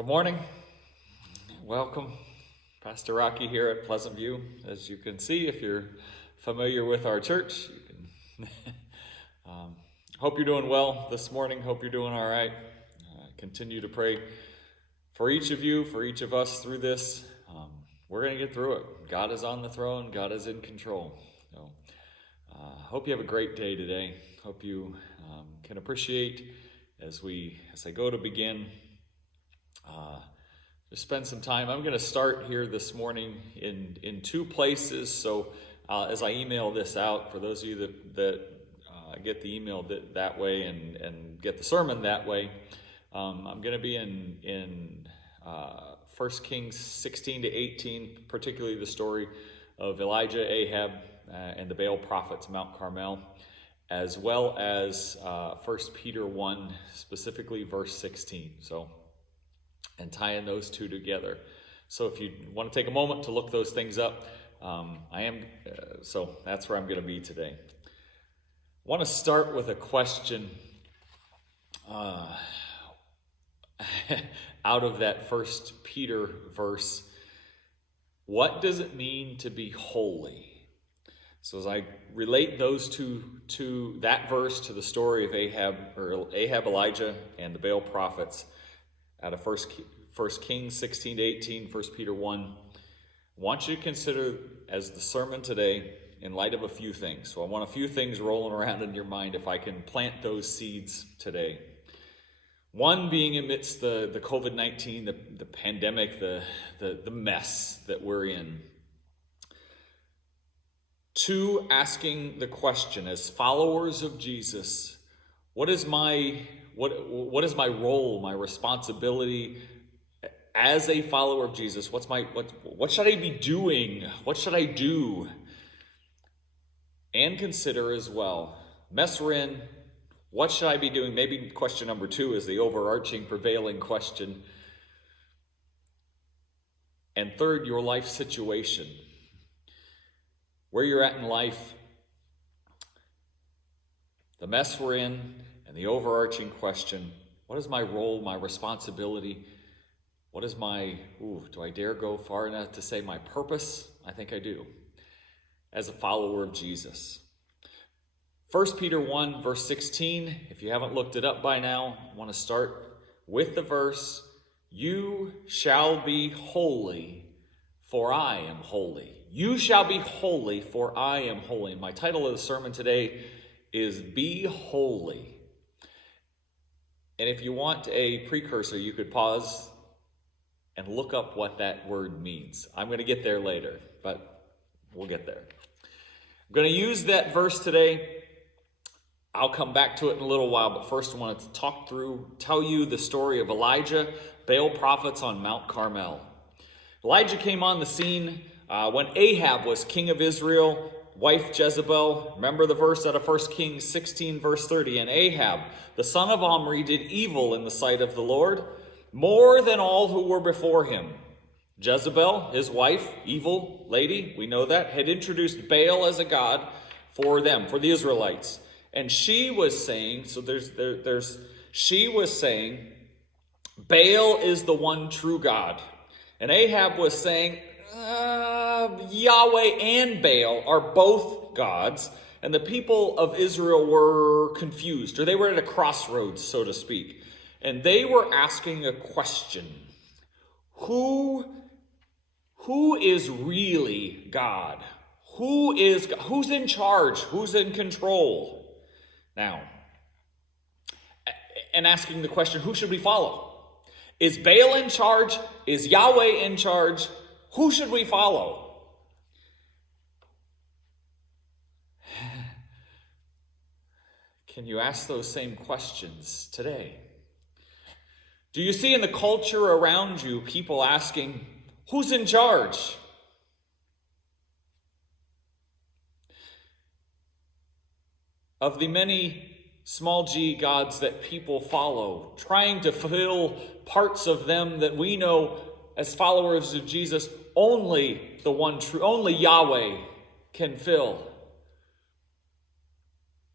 Good morning. Welcome. Pastor Rocky here at Pleasant View. As you can see, if you're familiar with our church, you can hope you're doing well this morning. Hope you're doing all right. Continue to pray for each of you, for each of us through this. We're going to get through it. God is on the throne. God is in control. So, hope you have a great day today. Hope you can appreciate as I go to begin. Just spend some time. I'm going to start here this morning in two places. So as I email this out, for those of you that get the email that way and get the sermon that way, I'm going to be in 1 Kings 16 to 18, particularly the story of Elijah, Ahab, and the Baal prophets, Mount Carmel, as well as 1 Peter 1, specifically verse 16. And tying those two together. So if you want to take a moment to look those things up, so that's where I'm going to be today. I want to start with a question out of that 1 Peter verse. What does it mean to be holy? So as I relate those to that verse to the story of Ahab, Elijah, and the Baal prophets, out of 1 Kings 16 to 18, 1 Peter 1, I want you to consider as the sermon today in light of a few things. So I want a few things rolling around in your mind if I can plant those seeds today. One being amidst the COVID-19, the pandemic, the mess that we're in. Two, asking the question as followers of Jesus, what is my role, my responsibility as a follower of Jesus? What should I be doing? What should I do? And consider as well, mess we're in, what should I be doing? Maybe question number two is the overarching, prevailing question. And third, your life situation. Where you're at in life, the mess we're in, and the overarching question, what is my role, my responsibility? What is do I dare go far enough to say my purpose? I think I do, as a follower of Jesus. 1 Peter 1, verse 16, if you haven't looked it up by now, I want to start with the verse, "You shall be holy, for I am holy." You shall be holy, for I am holy. And my title of the sermon today is Be Holy. And if you want a precursor, you could pause and look up what that word means. I'm going to get there later, but we'll get there. I'm going to use that verse today. I'll come back to it in a little while, but first I wanted to tell you the story of Elijah, Baal prophets on Mount Carmel. Elijah came on the scene when Ahab was king of Israel, wife Jezebel. Remember the verse out of 1 Kings 16, verse 30. And Ahab, the son of Omri, did evil in the sight of the Lord, more than all who were before him. Jezebel, his wife, evil lady, we know that, had introduced Baal as a god for them, for the Israelites. And she was saying, she was saying, Baal is the one true God. And Ahab was saying, Yahweh and Baal are both gods. And the people of Israel were confused, or they were at a crossroads, so to speak. And they were asking a question. Who is really God? Who's in charge? Who's in control? Now, and asking the question, who should we follow? Is Baal in charge? Is Yahweh in charge? Who should we follow? Can you ask those same questions today? Do you see in the culture around you people asking, who's in charge? Of the many small g gods that people follow, trying to fulfill parts of them that we know as followers of Jesus, only Yahweh can fill.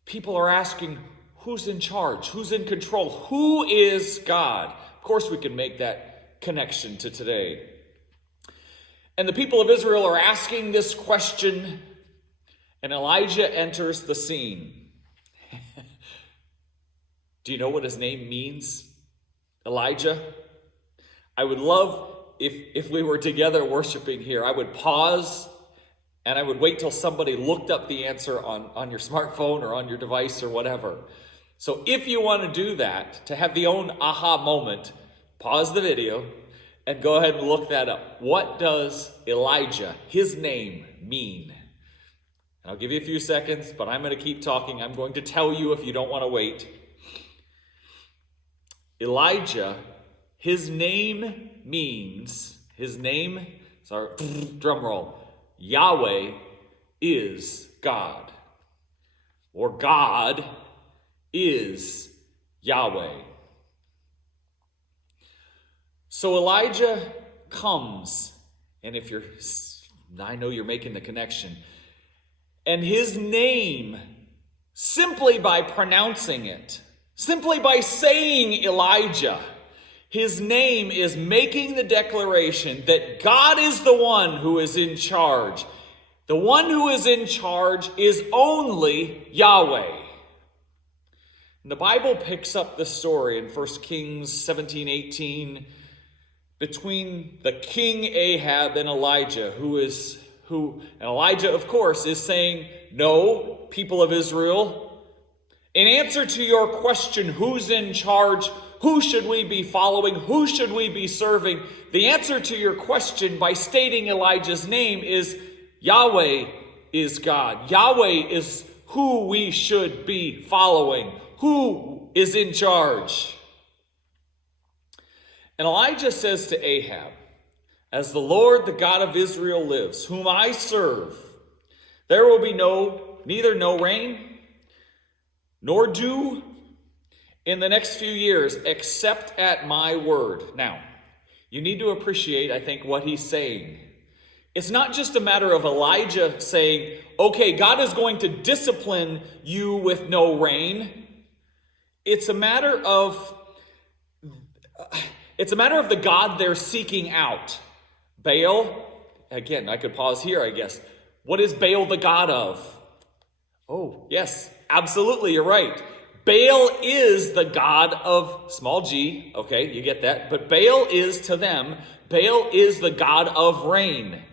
People are asking, who's in charge? Who's in control? Who is God? Of course, we can make that connection to today. And the people of Israel are asking this question, and Elijah enters the scene. Do you know what his name means? Elijah? I would love if we were together worshiping here, I would pause and I would wait till somebody looked up the answer on your smartphone or on your device or whatever. So if you want to do that, to have the own aha moment, pause the video and go ahead and look that up. What does Elijah, his name, mean? And I'll give you a few seconds, but I'm going to keep talking. I'm going to tell you if you don't want to wait. Elijah, his name means, drum roll, Yahweh is God. Or God is Yahweh. So Elijah comes, and I know you're making the connection, and his name, simply by pronouncing it, simply by saying Elijah, his name is making the declaration that God is the one who is in charge. The one who is in charge is only Yahweh. And the Bible picks up the story in 1 Kings 17:18 between the king Ahab and Elijah, and Elijah, of course, is saying, "No, people of Israel, in answer to your question, who's in charge? Who should we be following? Who should we be serving?" The answer to your question by stating Elijah's name is Yahweh is God. Yahweh is who we should be following. Who is in charge? And Elijah says to Ahab, "As the Lord, the God of Israel lives, whom I serve, there will be neither rain nor dew in the next few years, except at my word." Now, you need to appreciate, I think, what he's saying. It's not just a matter of Elijah saying, okay, God is going to discipline you with no rain. It's a matter of the God they're seeking out. Baal, again, I could pause here, I guess. What is Baal the god of? Oh, yes, absolutely, you're right. Baal is the god of small g, okay, you get that. But Baal is to them, Baal is the god of rain.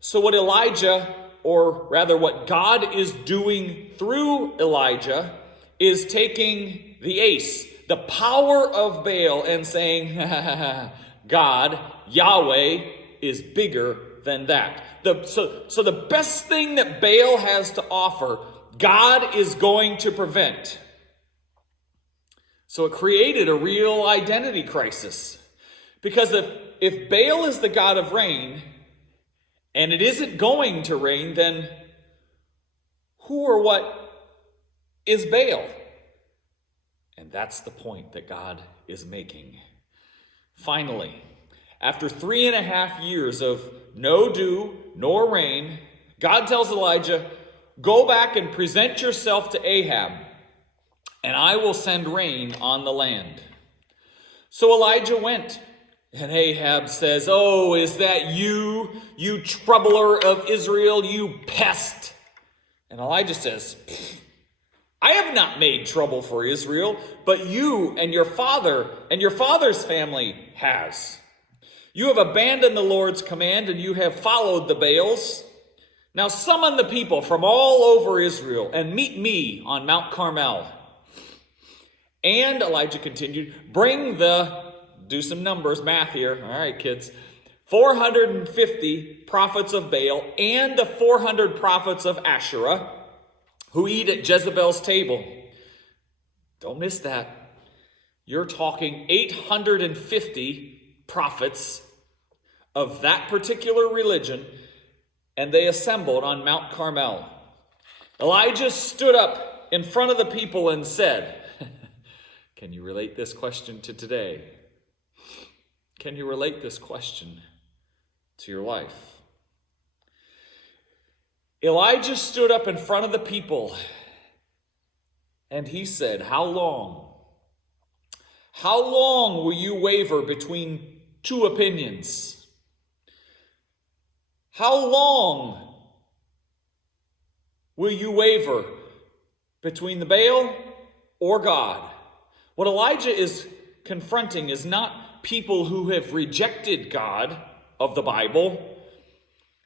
So what Elijah, or rather what God is doing through Elijah, is taking the ace, the power of Baal, and saying, God, Yahweh, is bigger than that. So the best thing that Baal has to offer, God is going to prevent. So it created a real identity crisis. Because if Baal is the god of rain, and it isn't going to rain, then who or what is Baal? And that's the point that God is making. Finally, after 3.5 years of no dew nor rain, God tells Elijah, "Go back and present yourself to Ahab, and I will send rain on the land." So Elijah went. And Ahab says, "Oh, is that you troubler of Israel, you pest?" And Elijah says, "I have not made trouble for Israel, but you and your father and your father's family has. You have abandoned the Lord's command and you have followed the Baals. Now summon the people from all over Israel and meet me on Mount Carmel." And Elijah continued, do some numbers, math here. All right, kids. 450 prophets of Baal and the 400 prophets of Asherah who eat at Jezebel's table. Don't miss that. You're talking 850 prophets of that particular religion, and they assembled on Mount Carmel. Elijah stood up in front of the people and said, can you relate this question to today? Can you relate this question to your life? Elijah stood up in front of the people and he said, How long? How long will you waver between two opinions. How long will you waver between the Baal or God? What Elijah is confronting is not people who have rejected God of the Bible,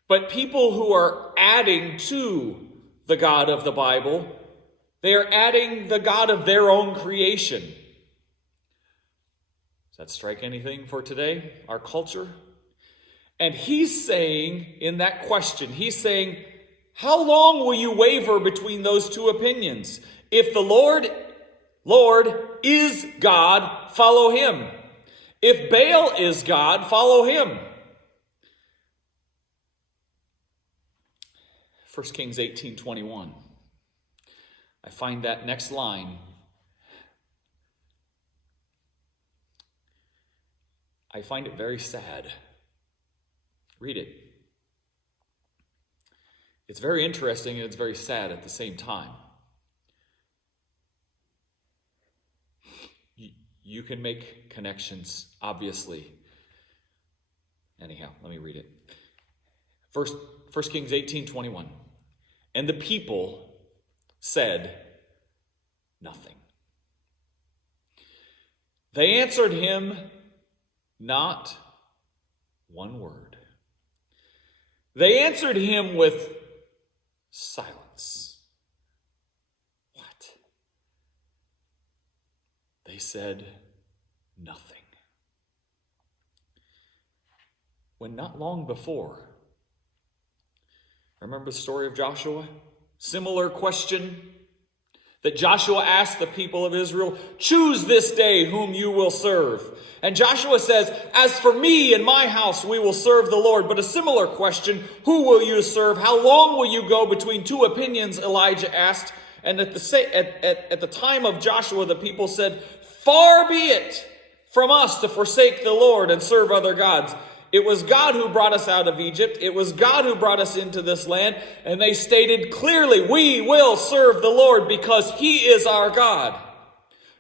but people who are adding to the God of the Bible. They are adding the God of their own creation. Does that strike anything for today, our culture? And he's saying in that question, he's saying, how long will you waver between those two opinions? If the Lord is God, follow him. If Baal is God, follow him. 1 Kings 18:21. I find that next line. I find it very sad. Read it. It's very interesting and it's very sad at the same time. You can make connections, obviously. Anyhow, let me read it. 1 Kings 18:21. And the people said nothing. They answered him not one word. They answered him with silence. What? They said nothing. When not long before, remember the story of Joshua? Similar question that Joshua asked the people of Israel, choose this day whom you will serve. And Joshua says, as for me and my house, we will serve the Lord. But a similar question, who will you serve? How long will you go between two opinions? Elijah asked. And at the time of Joshua, the people said, far be it from us to forsake the Lord and serve other gods. It was God who brought us out of Egypt. It was God who brought us into this land. And they stated clearly, we will serve the Lord because he is our God.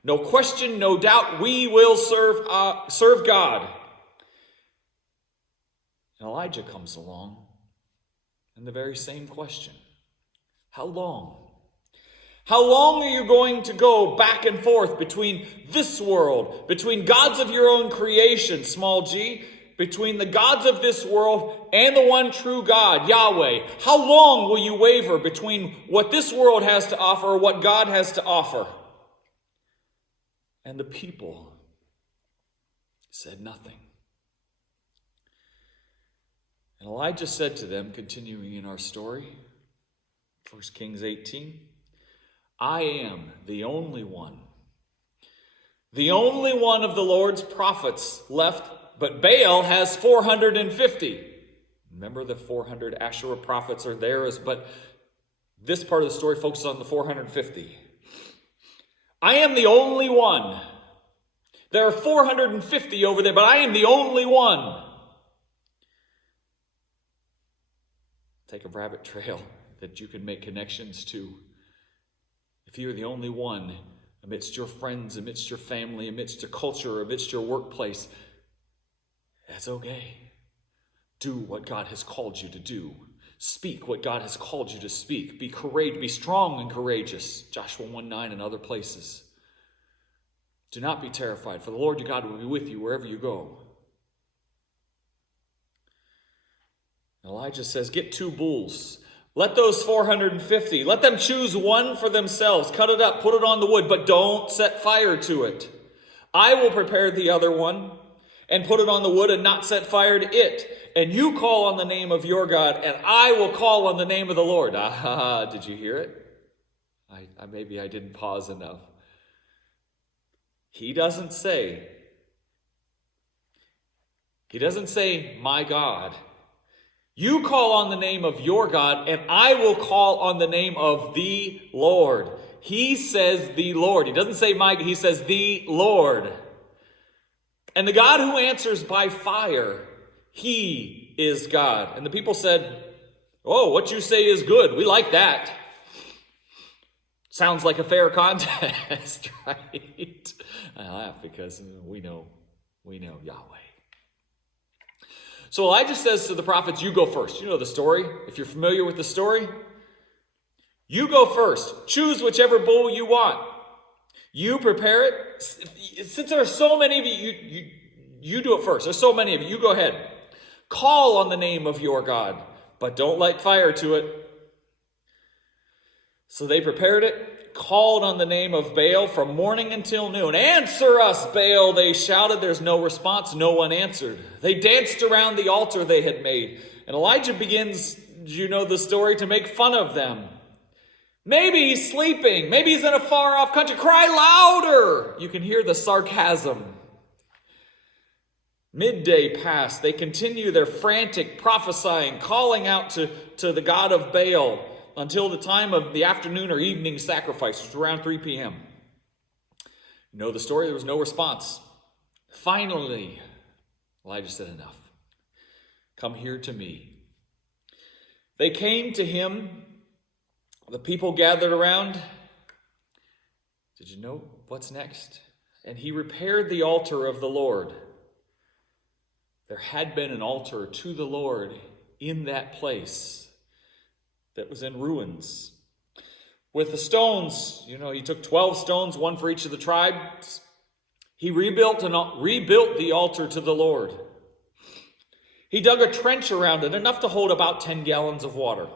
No question, no doubt, we will serve God. And Elijah comes along and the very same question. How long? How long are you going to go back and forth between this world, between gods of your own creation, small g, between the gods of this world and the one true God, Yahweh? How long will you waver between what this world has to offer or what God has to offer? And the people said nothing. And Elijah said to them, continuing in our story, 1 Kings 18, I am the only one of the Lord's prophets left, but Baal has 450. Remember, the 400 Asherah prophets are theirs, but this part of the story focuses on the 450. I am the only one. There are 450 over there, but I am the only one. Take a rabbit trail that you can make connections to. If you're the only one amidst your friends, amidst your family, amidst your culture, amidst your workplace, that's okay. Do what God has called you to do. Speak what God has called you to speak. Be courageous, be strong and courageous. Joshua 1:9 and other places. Do not be terrified, for the Lord your God will be with you wherever you go. Elijah says, get 2 bulls. Let those 450, let them choose one for themselves. Cut it up, put it on the wood, but don't set fire to it. I will prepare the other one and put it on the wood and not set fire to it. And you call on the name of your God, and I will call on the name of the Lord. Did you hear it? Maybe I didn't pause enough. He doesn't say, my God. You call on the name of your God, and I will call on the name of the Lord. He says the Lord. He doesn't say my, he says the Lord. And the God who answers by fire, he is God. And the people said, oh, what you say is good. We like that. Sounds like a fair contest, right? I laugh because we know Yahweh. So Elijah says to the prophets, you go first. You know the story. If you're familiar with the story, you go first. Choose whichever bull you want. You prepare it. Since there are so many of you, you do it first. There's so many of you. You go ahead. Call on the name of your God, but don't light fire to it. So they prepared it, called on the name of Baal from morning until noon. Answer us, Baal, they shouted. There's no response. No one answered. They danced around the altar they had made. And Elijah begins, you know the story, to make fun of them. Maybe he's sleeping. Maybe he's in a far-off country. Cry louder. You can hear the sarcasm. Midday passed. They continue their frantic prophesying, calling out to the god of Baal until the time of the afternoon or evening sacrifice, which was around 3 p.m. You know the story. There was no response. Finally, Elijah said, enough. Come here to me. They came to him. The people gathered around. Did you know what's next? And he repaired the altar of the Lord. There had been an altar to the Lord in that place that was in ruins. With the stones, he took 12 stones, one for each of the tribes. He rebuilt the altar to the Lord. He dug a trench around it, enough to hold about 10 gallons of water.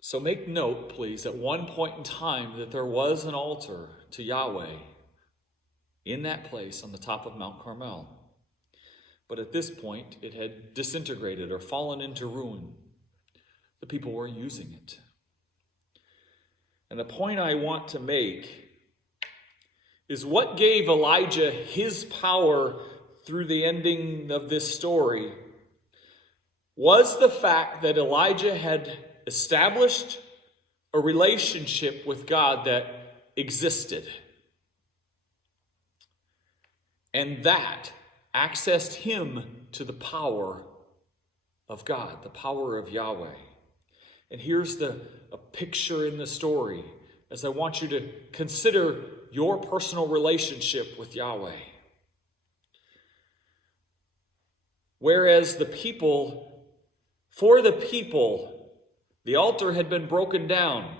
So make note, please, at one point in time that there was an altar to Yahweh in that place on the top of Mount Carmel. But at this point, it had disintegrated or fallen into ruin. The people weren't using it. And the point I want to make is what gave Elijah his power through the ending of this story was the fact that Elijah had established a relationship with God that existed. And that accessed him to the power of God, the power of Yahweh. And here's a picture in the story as I want you to consider your personal relationship with Yahweh. Whereas the people, the altar had been broken down.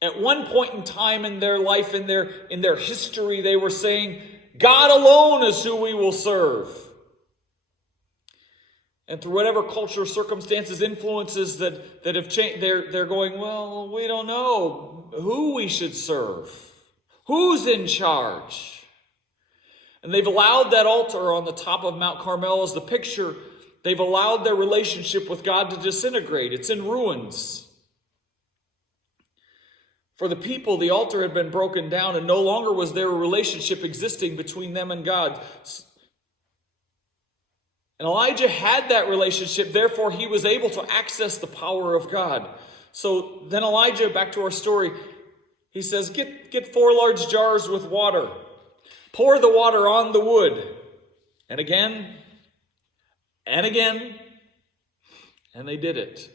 At one point in time in their life, in their history, they were saying, God alone is who we will serve. And through whatever cultural circumstances, influences that have changed, they're going, well, we don't know who we should serve. Who's in charge? And they've allowed that altar on the top of Mount Carmel as the picture. They've allowed their relationship with God to disintegrate. It's in ruins. For the people, the altar had been broken down, and no longer was there a relationship existing between them and God. And Elijah had that relationship, therefore he was able to access the power of God. So then Elijah, back to our story, he says, get 4 large jars with water. Pour the water on the wood. And again, and again, and they did it.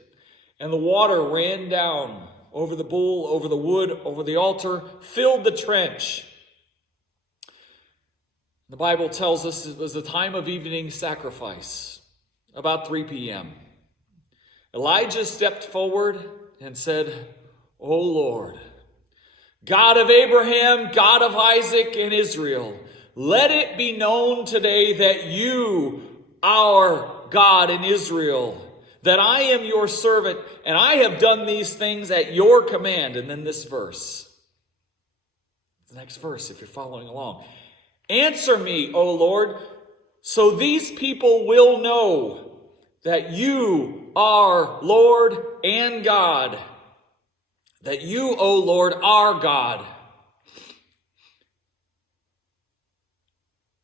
And the water ran down over the bull, over the wood, over the altar, filled the trench. The Bible tells us it was the time of evening sacrifice, about 3 p.m. Elijah stepped forward and said, O Lord, God of Abraham, God of Isaac and Israel, let it be known today that you are God in Israel, that I am your servant, and I have done these things at your command. And then this verse, the next verse, if you're following along. Answer me, O Lord, so these people will know that you are Lord and God, that you, O Lord, are God.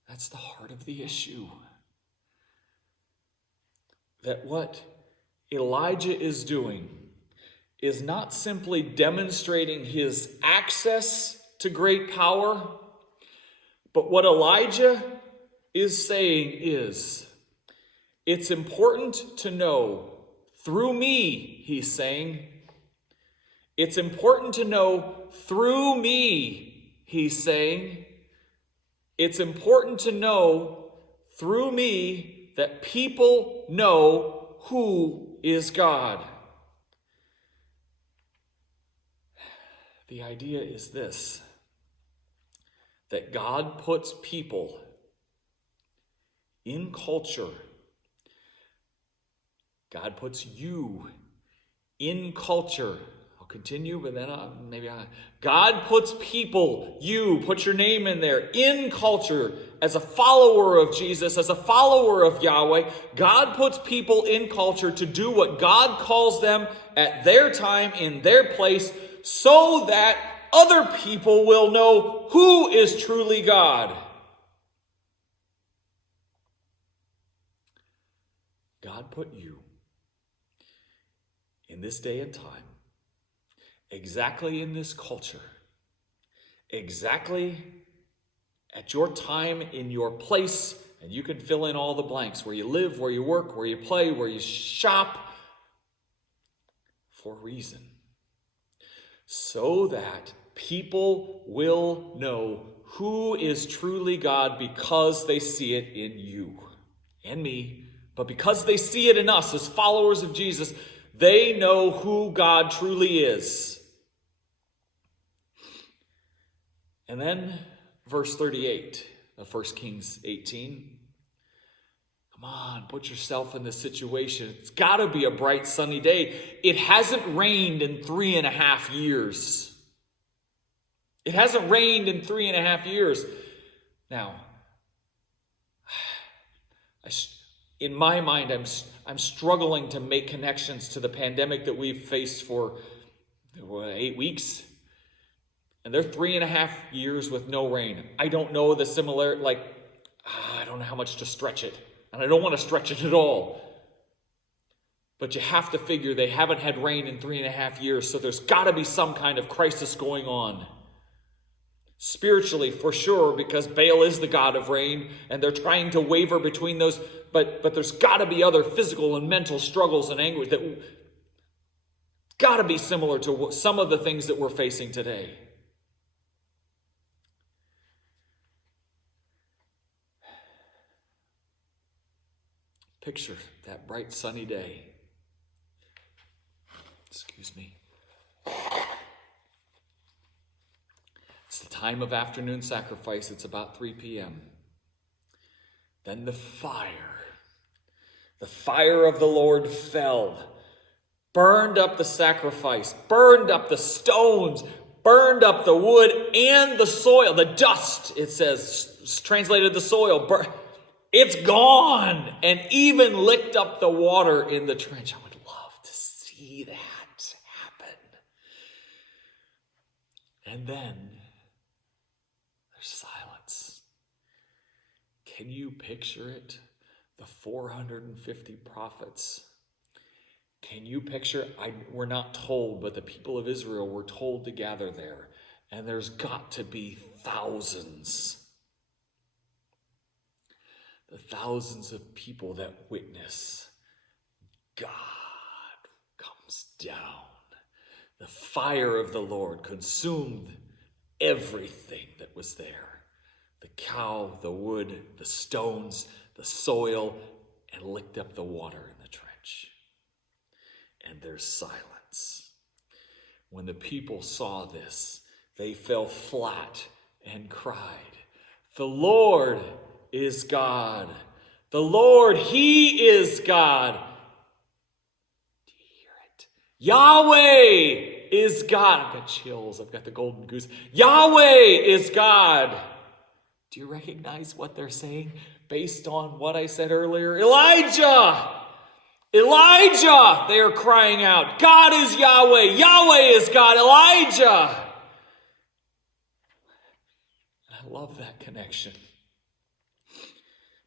That's the heart of the issue. That what Elijah is doing is not simply demonstrating his access to great power, but what Elijah is saying is, it's important to know, through me, he's saying, it's important to know through me, he's saying, it's important to know through me that people know who is God. The idea is this, that God puts people in culture. God puts you in culture. I'll continue, but then God puts people, you, put your name in there, in culture, as a follower of Jesus, as a follower of Yahweh. God puts people in culture to do what God calls them at their time, in their place, so that other people will know who is truly God. God put you in this day and time, exactly in this culture, exactly at your time, in your place, and you can fill in all the blanks, where you live, where you work, where you play, where you shop, for a reason. So that people will know who is truly God because they see it in you and me, but because they see it in us as followers of Jesus, they know who God truly is. And then verse 38 of 1 Kings 18. Come on, put yourself in this situation. It's got to be a bright, sunny day. It hasn't rained in 3.5 years. It hasn't rained in 3.5 years. Now, in my mind, I'm struggling to make connections to the pandemic that we've faced for 8 weeks. And they're 3.5 years with no rain. I don't know the similarity, I don't know how much to stretch it. And I don't want to stretch it at all. But you have to figure they haven't had rain in 3.5 years, so there's got to be some kind of crisis going on. Spiritually, for sure, because Baal is the god of rain, and they're trying to waver between those. But there's got to be other physical and mental struggles and anguish that got to be similar to some of the things that we're facing today. Picture that bright sunny day. Excuse me. It's the time of afternoon sacrifice. It's about 3 p.m. Then the fire of the Lord fell, burned up the sacrifice, burned up the stones, burned up the wood and the soil, the dust, it says, translated the soil. It's gone, and even licked up the water in the trench. I would love to see that happen. And then there's silence. Can you picture it? The 450 prophets. Can you picture? We're not told, but the people of Israel were told to gather there. And there's got to be thousands. The thousands of people that witness God comes down. The fire of the Lord consumed everything that was there. The cow, the wood, the stones, the soil, and licked up the water in the trench. And there's silence. When the people saw this, they fell flat and cried, "The Lord is God. The Lord, He is God." Do you hear it? Yahweh is God. I've got chills. I've got the golden goose. Yahweh is God. Do you recognize what they're saying based on what I said earlier? Elijah! Elijah! They are crying out. God is Yahweh. Yahweh is God. Elijah! I love that connection.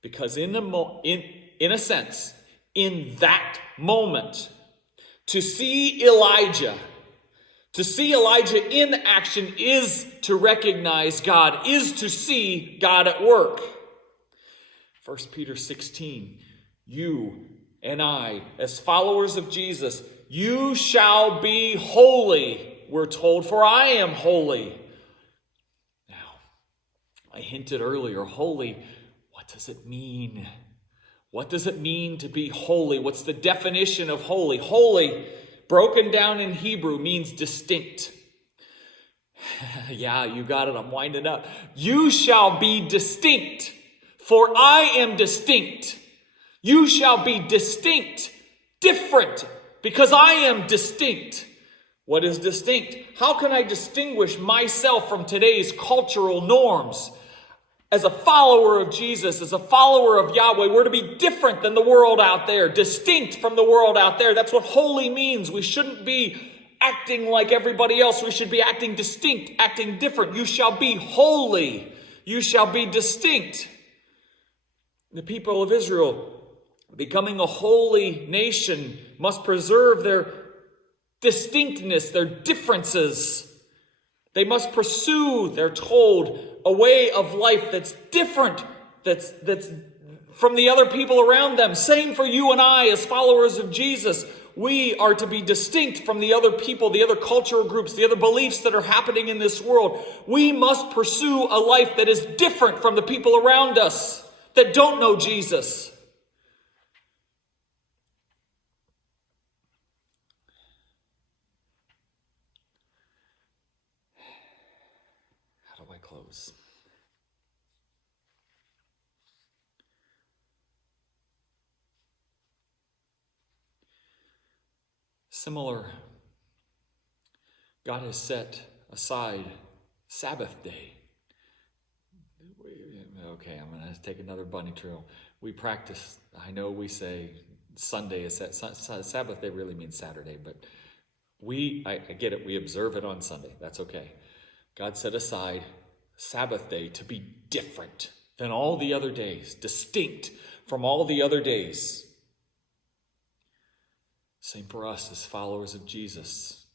Because in a sense, in that moment, to see Elijah in action is to recognize God, is to see God at work. 1 Peter 16, you and I, as followers of Jesus, you shall be holy, we're told, for I am holy. Now, I hinted earlier, holy, what does it mean? What does it mean to be holy? What's the definition of holy? Holy, broken down in Hebrew, means distinct. Yeah, you got it. I'm winding up. You shall be distinct, for I am distinct. You shall be distinct, different, because I am distinct. What is distinct? How can I distinguish myself from today's cultural norms? As a follower of Jesus, as a follower of Yahweh, we're to be different than the world out there, distinct from the world out there. That's what holy means. We shouldn't be acting like everybody else. We should be acting distinct, acting different. You shall be holy. You shall be distinct. The people of Israel, becoming a holy nation, must preserve their distinctness, their differences. They must pursue, they're told, a way of life that's different, that's from the other people around them. Same for you and I as followers of Jesus. We are to be distinct from the other people, the other cultural groups, the other beliefs that are happening in this world. We must pursue a life that is different from the people around us that don't know Jesus. How do I close? Similar, God has set aside Sabbath day. Okay, I'm going to take another bunny trail. We practice, I know we say Sunday is Sabbath day really means Saturday, but I get it, we observe it on Sunday. That's okay. God set aside Sabbath day to be different than all the other days, distinct from all the other days. Same for us as followers of Jesus.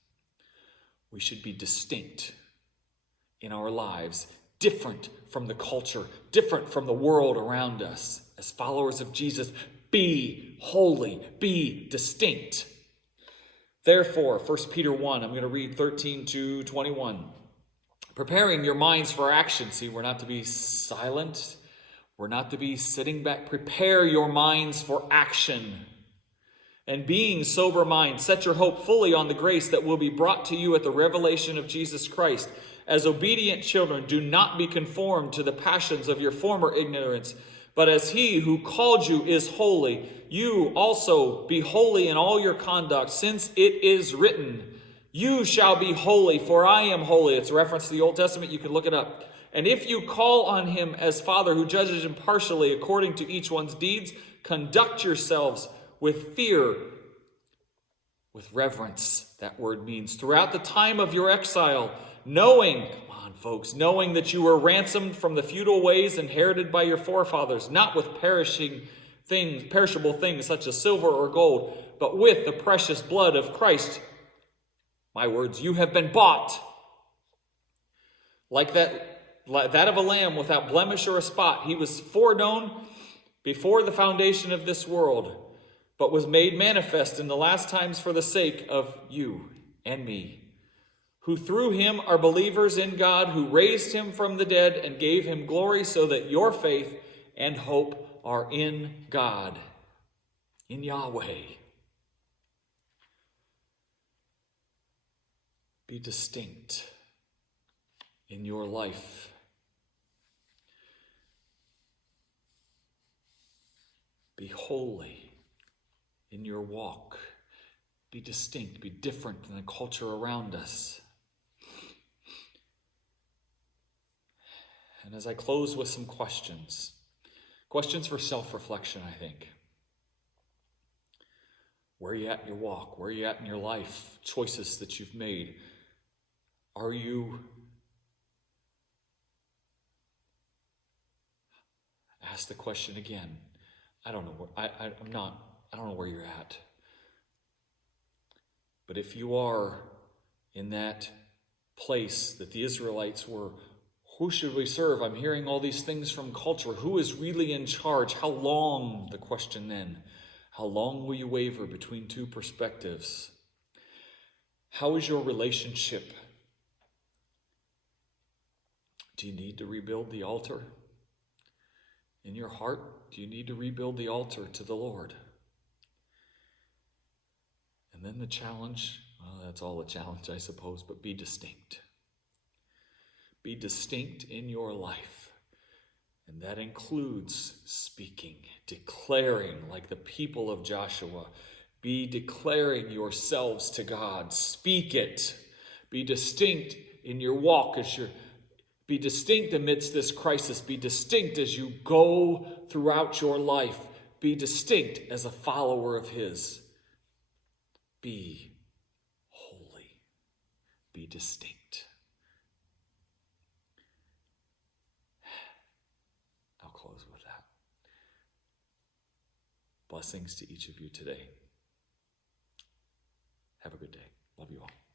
We should be distinct in our lives, different from the culture, different from the world around us. As followers of Jesus, be holy, be distinct. Therefore, 1 Peter 1, I'm going to read 13 to 21. Preparing your minds for action. See, we're not to be silent. We're not to be sitting back. Prepare your minds for action. And being sober mind, set your hope fully on the grace that will be brought to you at the revelation of Jesus Christ. As obedient children, do not be conformed to the passions of your former ignorance, but as he who called you is holy, you also be holy in all your conduct, since it is written, you shall be holy, for I am holy. It's a reference to the Old Testament. You can look it up. And if you call on him as Father who judges impartially according to each one's deeds, conduct yourselves with fear, with reverence, that word means, throughout the time of your exile, knowing that you were ransomed from the futile ways inherited by your forefathers, not with perishable things such as silver or gold, but with the precious blood of Christ. My words, you have been bought like that of a lamb without blemish or a spot. He was foreknown before the foundation of this world, but was made manifest in the last times for the sake of you and me, who through him are believers in God, who raised him from the dead and gave him glory, so that your faith and hope are in God, in Yahweh. Be distinct in your life. Be holy in your walk. Be distinct, be different than the culture around us. And as I close with some questions for self-reflection, I think. Where are you at in your walk? Where are you at in your life? Choices that you've made. Are you... Ask the question again. I don't know where I don't know where you're at. But if you are in that place that the Israelites were, who should we serve? I'm hearing all these things from culture. Who is really in charge? How long? The question then. How long will you waver between two perspectives? How is your relationship? Do you need to rebuild the altar? In your heart, do you need to rebuild the altar to the Lord? And then the challenge, well, that's all a challenge, I suppose, but be distinct. Be distinct in your life. And that includes speaking, declaring like the people of Joshua. Be declaring yourselves to God. Speak it. Be distinct in your walk be distinct amidst this crisis. Be distinct as you go throughout your life. Be distinct as a follower of His. Be holy. Be distinct. I'll close with that. Blessings to each of you today. Have a good day. Love you all.